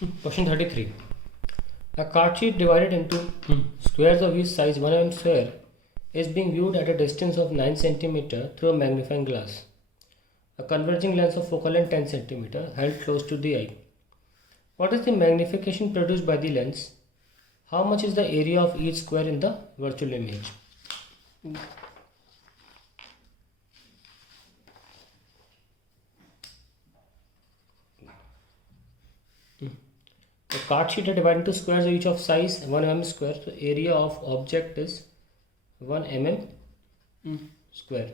Question 33. A card sheet divided into squares of each size 1 mm square is being viewed at a distance of 9 cm through a magnifying glass. A converging lens of focal length 10 cm held close to the eye. What is the magnification produced by the lens? How much is the area of each square in the virtual image? The card sheet is divided into squares each of size 1 mm square. So area of object is 1 mm square.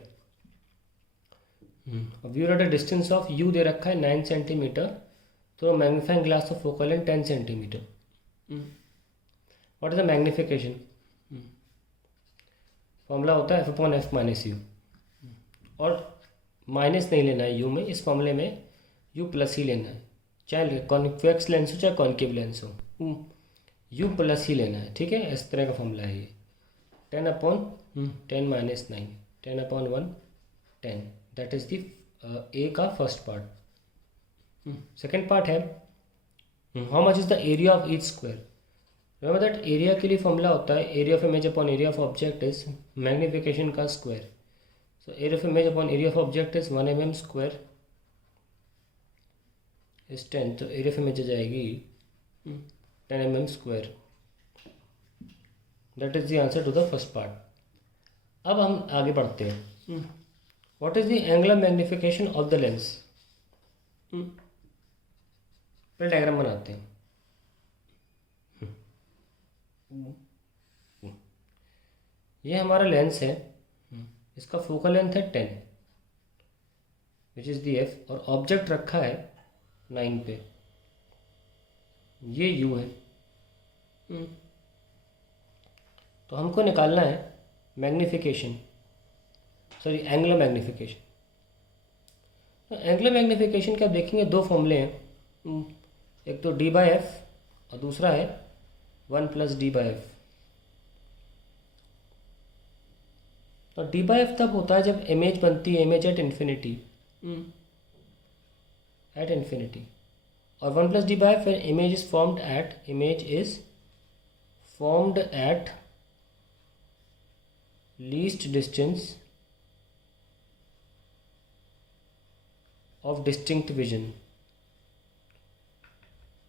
Viewed at a distance of u दे रखा है 9 cm तो magnifying glass of focal length 10 cm. What is the magnification? Formula होता है f upon f minus you, और minus नहीं लेना है u में. इस फॉर्मूले में u प्लस ही लेना है, चाहे कॉन्वेक्स लेंस हो चाहे कॉन्केव लेंस हो, u प्लस ही लेना है. ठीक है, इस तरह का फॉर्मूला है ये. 10 upon 10 minus 9, 10 upon 1 10. That is the A का फर्स्ट पार्ट. सेकेंड पार्ट है how much is the area of each square. Remember that area के लिए फॉर्मूला होता है area of image upon area of object is magnification का square. So area of image upon area of object is 1 mm square is 10. तो area of image आ जाएगी 10 mm square. That is the answer to the first part. अब हम आगे बढ़ते हैं. What is the angular magnification of the lens. पहले diagram बनाते हैं. ये हमारा लेंस है, इसका फोकल लेंथ है 10 विच इज़ दी एफ, और ऑब्जेक्ट रखा है 9 पे. ये यू है. तो हमको निकालना है मैग्निफिकेशन, सॉरी एंगुलर मैग्निफिकेशन. तो एंगुलर मैग्निफिकेशन के आप देखेंगे दो फॉर्मूले हैं. एक तो डी बाई एफ और दूसरा है 1 प्लस डी बाई एफ. तो डी बाई एफ तब होता है जब इमेज बनती है, image at infinity, at infinity. और 1 plus D by F image is formed at least distance of distinct vision.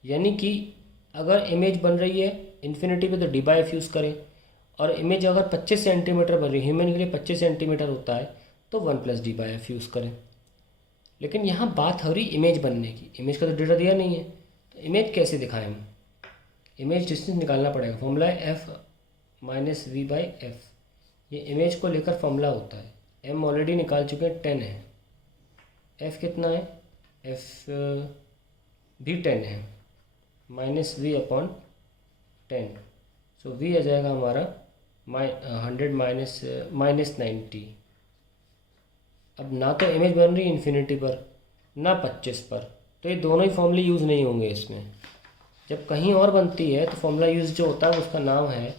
यानी कि अगर इमेज बन रही है इन्फिनिटी पे तो डी बाई एफ यूज़ करें, और इमेज अगर 25 सेंटीमीटर बन रही है, ह्यूमन के लिए 25 सेंटीमीटर होता है, तो 1 plus D by F use करें. लेकिन यहाँ बात हो रही इमेज बनने की. इमेज का तो डेटा दिया नहीं है, तो इमेज कैसे दिखाएं हम. इमेज डिस्टेंस निकालना पड़ेगा. फॉर्मूला है F minus V by F. ये इमेज को लेकर फॉर्मूला होता है. एम ऑलरेडी निकाल चुके हैं 10 है. एफ कितना है, एफ भी 10 है, minus v upon 10. So v आ जाएगा हमारा 100 माइनस 90. अब ना तो इमेज बन रही है इन्फिनिटी पर ना 25 पर, तो ये दोनों ही फॉर्मूले यूज़ नहीं होंगे इसमें. जब कहीं और बनती है तो फॉर्मूला यूज़ जो होता है उसका नाम है,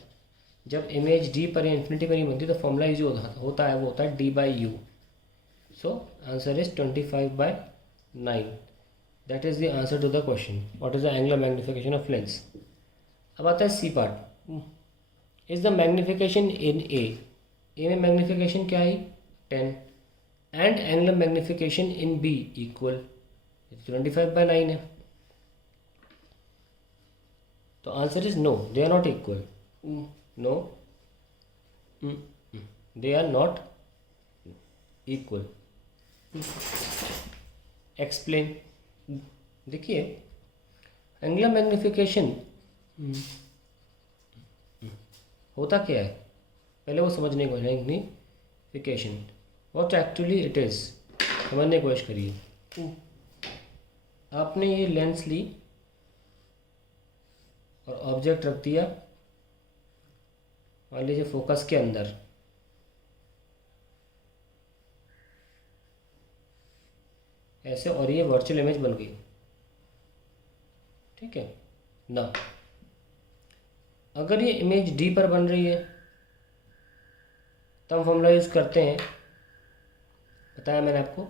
जब इमेज डी पर या इन्फिनिटी पर नहीं बनती तो फॉर्मूला यूज होता है वो होता है D by U. So answer is 25/9. That is the answer to the question what is the angular magnification of lens. अब आता है C part. Is the magnification in A. A में मैग्निफिकेशन क्या है 10, and angular magnification in B equal 25/9 है. तो answer is no, they are not equal. No, they are not equal. Explain. देखिए angular magnification होता क्या है, पहले वो समझने को. Magnification what actually it is समझने की कोशिश करिए. आपने ये लेंस ली और ऑब्जेक्ट रख दिया मान लीजिए फोकस के अंदर. ऐसे, और ये वर्चुअल इमेज बन गई. ठीक है ना. अगर ये इमेज डी पर बन रही है तब फॉर्मूला यूज़ करते हैं, बताया मैंने आपको.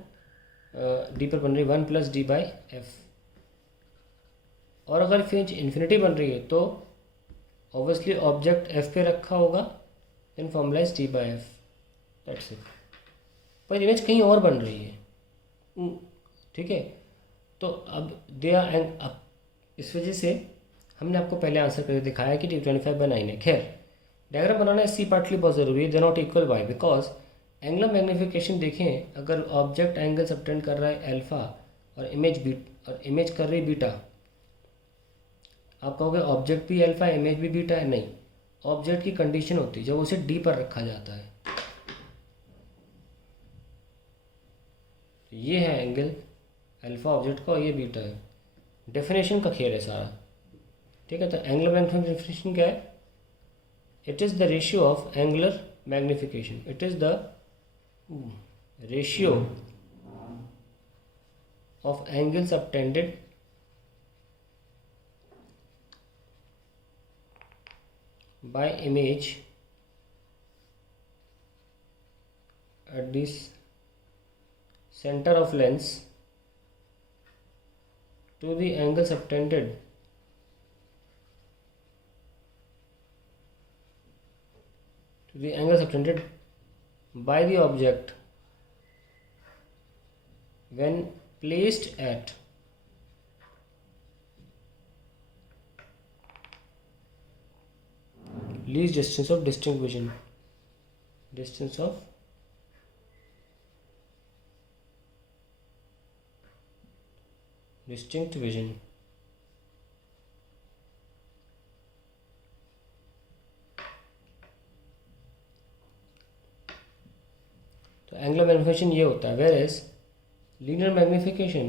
डी पर बन रही 1 प्लस डी बाई एफ, और अगर इमेज इन्फिनिटी बन रही है तो ऑब्वियसली ऑब्जेक्ट एफ पे रखा होगा, then formula is D by F, that's it. पर इमेज कहीं और बन रही है, ठीक है। तो अब दे आर अब इस वजह से हमने आपको पहले आंसर करके दिखाया कि T25/9 है। खैर डायग्राम बनाना सी पार्टली बहुत ज़रूरी है, they not equal Y, because angular magnification देखें, अगर ऑब्जेक्ट एंगल सबटेंड कर रहा है अल्फा और इमेज कर रही बीटा, आप कहोगे ऑब्जेक्ट भी अल्फा इमेज भी बीटा है, नहीं, ऑब्जेक्ट की कंडीशन होती है जब उसे डी पर रखा जाता है। ये है एंगल अल्फा ऑब्जेक्ट का और ये बीटा है, डेफिनेशन का खेल है सारा, ठीक है। तो एंगुलर मैग्नीफिकेशन डेफिनेशन क्या है? It is the ratio of angular magnification, it is the ratio of angles subtended by image at this center of lens to the angle subtended by the object when placed at least distance of distinct vision, distance of distinct vision। तो angular magnification ये होता है, where as linear magnification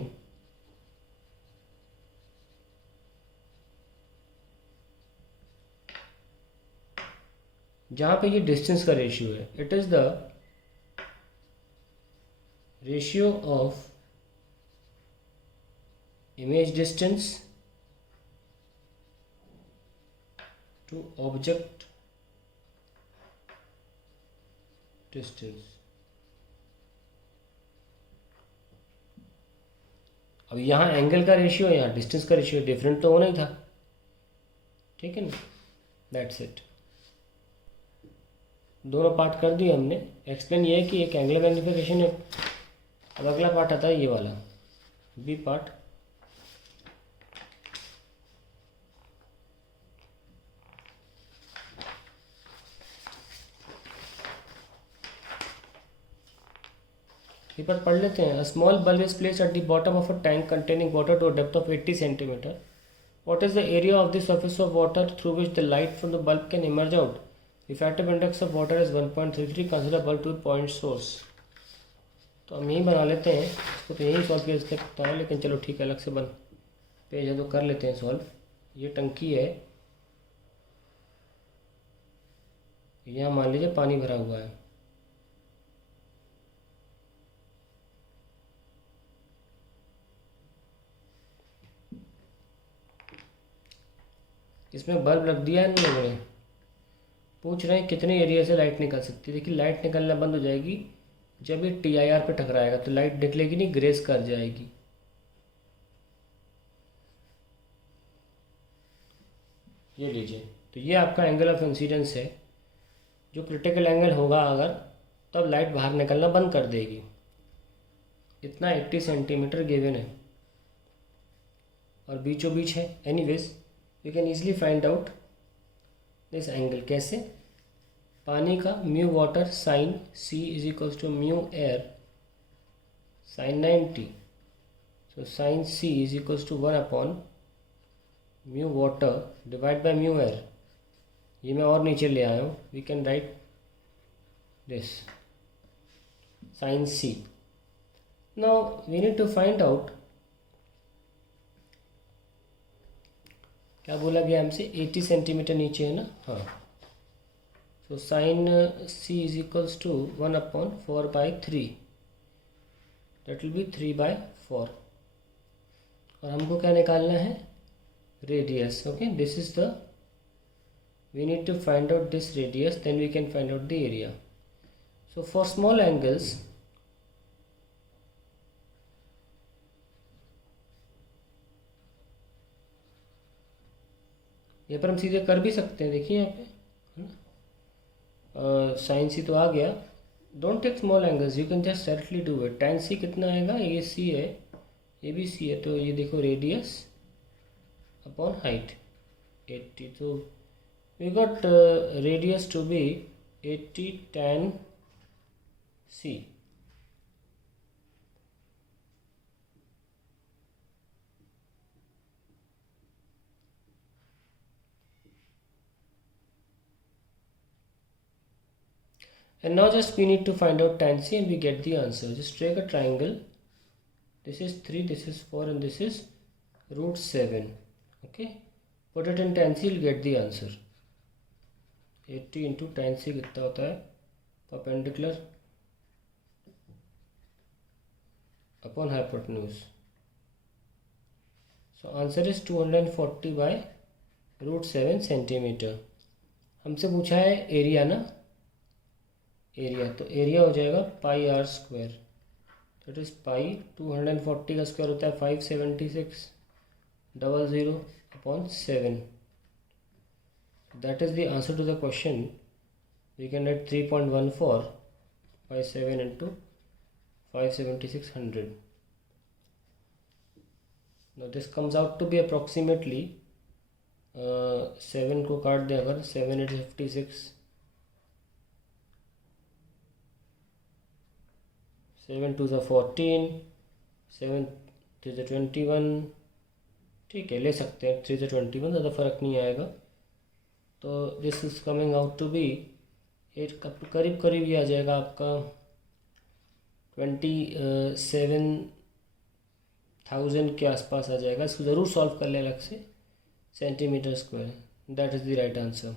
जहाँ पे ये distance का ratio है, it is the ratio of image distance to object distance. अब यहाँ एंगल का रेशियो है, यहाँ डिस्टेंस का रेशियो, डिफरेंट तो होना ही था, ठीक है ना, दैट्स इट। दोनों पार्ट कर दिए हमने, एक्सप्लेन ये है कि एक एंगुलर मैग्नीफिकेशन है। अब अगला पार्ट आता है ये वाला बी पार्ट। ये पर पढ़ लेते हैं। A small bulb is placed at the bottom of a tank containing water to a depth of 80 centimetre. What is the area of the surface of water through which the light from the bulb can emerge out? The refractive index of water is 1.33. Consider bulb to point source. तो हम यही बना लेते हैं, इसको तो यही solve किया सकता है, लेकिन चलो ठीक है, अलग से बन पेज है तो कर लेते हैं सॉल्व। ये टंकी है, यहाँ मान लीजिए पानी भरा हुआ है, इसमें बल्ब लग दिया है, नहीं लग रहे, पूछ रहे हैं कितने एरिया से लाइट निकल सकती है। देखिए लाइट निकलना बंद हो जाएगी जब ये TIR पे टकराएगा, तो लाइट निकलेगी नहीं, ग्रेस कर जाएगी। ये लीजिए, तो ये आपका एंगल ऑफ इंसिडेंस है, जो क्रिटिकल एंगल होगा अगर, तब लाइट बाहर निकलना बंद कर देगी। इतना 80 सेंटीमीटर गिवन है और बीचों बीच है। Anyways you can easily find out this angle. कैसे? पानी का mu water sine C is equals to mu air sine 90। So sine C is equals to 1 upon mu water divide by mu air. ये मैं और नीचे ले आया हूँ, we can write this sine C। Now we need to find out, क्या बोला गया हमसे, 80 सेंटीमीटर नीचे है ना, हाँ। So sine C is equals to 1 upon 4/3, that will be 3/4। और हमको क्या निकालना है, radius. Okay, this is the, we need to find out this radius, then we can find out the area. So for small angles यहाँ पर हम सीधे कर भी सकते हैं, देखिए यहाँ पे है ना, साइन सी तो आ गया। Don't take small angles, you can just directly do it. tan C कितना आएगा, ये सी है, ये भी सी है, तो ये देखो रेडियस अपॉन हाइट 80, तो we got radius to be 80 tan C. And now just we need to find out tan c and we get the answer. Just take a triangle. This is 3, this is 4 and this is root 7. Okay. Put it in tan c, you'll get the answer. 80 into tan c कितना होता है, perpendicular upon hypotenuse. So answer is 240 by root 7 centimeter. हमसे पूछा है area ना, area, तो area हो जाएगा पाई आर स्क्वायर, तो इट इज़ पाई 240 का स्क्वायर होता है 576,00 upon 7. That is the answer to the question. We can write 3.14 by 7 into 576,100. now this comes out to be approximately 7 को काट दें अगर, 7 8 56, 7 2 14, 7 3 21, ठीक है ले सकते हैं 3 21, ज़्यादा फ़र्क नहीं आएगा. तो this is coming out to be एक करीब करीब ही आ जाएगा आपका 27,000 के आसपास आ जाएगा. इसको ज़रूर सॉल्व कर ले अलग से, centimetre square. That is the right answer.